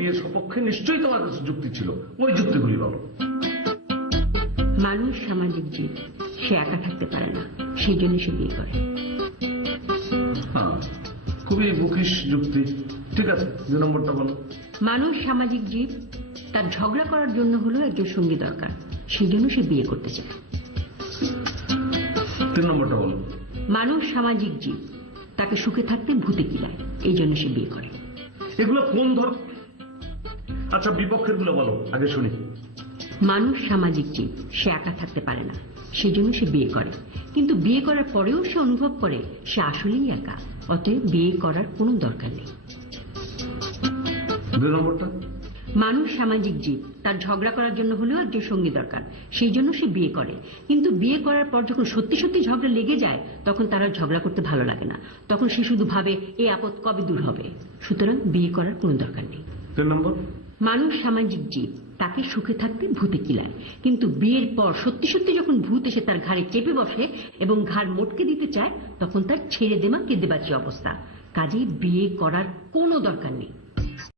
বিয়ের সপক্ষে নিশ্চয়ই তোমার কাছে যুক্তি ছিল, ওই যুক্তিগুলি বলো। মানুষ সামাজিক জীব, সে একা থাকতে পারে না, সেই জন্য সে বিয়ে করে। হ্যাঁ, খুবই বুকিশ যুক্তি। ঠিক আছে, 2 নম্বরটা বলো। মানুষ সামাজিক জীব, তার ঝগড়া করার জন্য হলো একজন সঙ্গী দরকার, সেই জন্য সে বিয়ে করতে চায়। 3 নম্বরটা বলো। মানুষ সামাজিক জীব, তাকে সুখে থাকতে ভূতে কিলায়, এই জন্য সে বিয়ে করে। এগুলো কোন ধর? আচ্ছা, বিপক্ষের গুলো বলো, আগে শুনি। মানুষ সামাজিক জীব, সে একা থাকতে পারে না, সেই জন্য সে বিয়ে করে, কিন্তু বিয়ে করার পরেও সে অনুভব করে সে আসলেই একা, অতএব বিয়ে করার কোনো দরকার নেই। 2 নম্বরটা। মানুষ সামাজিক জীব, তার ঝগড়া করার জন্য হলেও একজন সঙ্গী দরকার, সেই জন্য সে বিয়ে করে, কিন্তু বিয়ে করার পর যখন সত্যি সত্যি ঝগড়া লেগে যায় তখন তার আর ঝগড়া করতে ভালো লাগে না, তখন সে শুধু ভাবে এই আপদ কবে দূর হবে। সুতরাং বিয়ে করার কোনো দরকার নেই। 3 নম্বর। মানুষ সামাজিক জীব, তাকে সুখে থাকতে ভূতে কিলায়, কিন্তু বিয়ের পর সত্যি সত্যি যখন ভূত এসে তার ঘাড়ে চেপে বসে এবং ঘাড় মোটকে দিতে চায় তখন তার ছেড়ে দেমা কেঁদে বাঁচি অবস্থা। কাজেই বিয়ে করার কোনো দরকার নেই।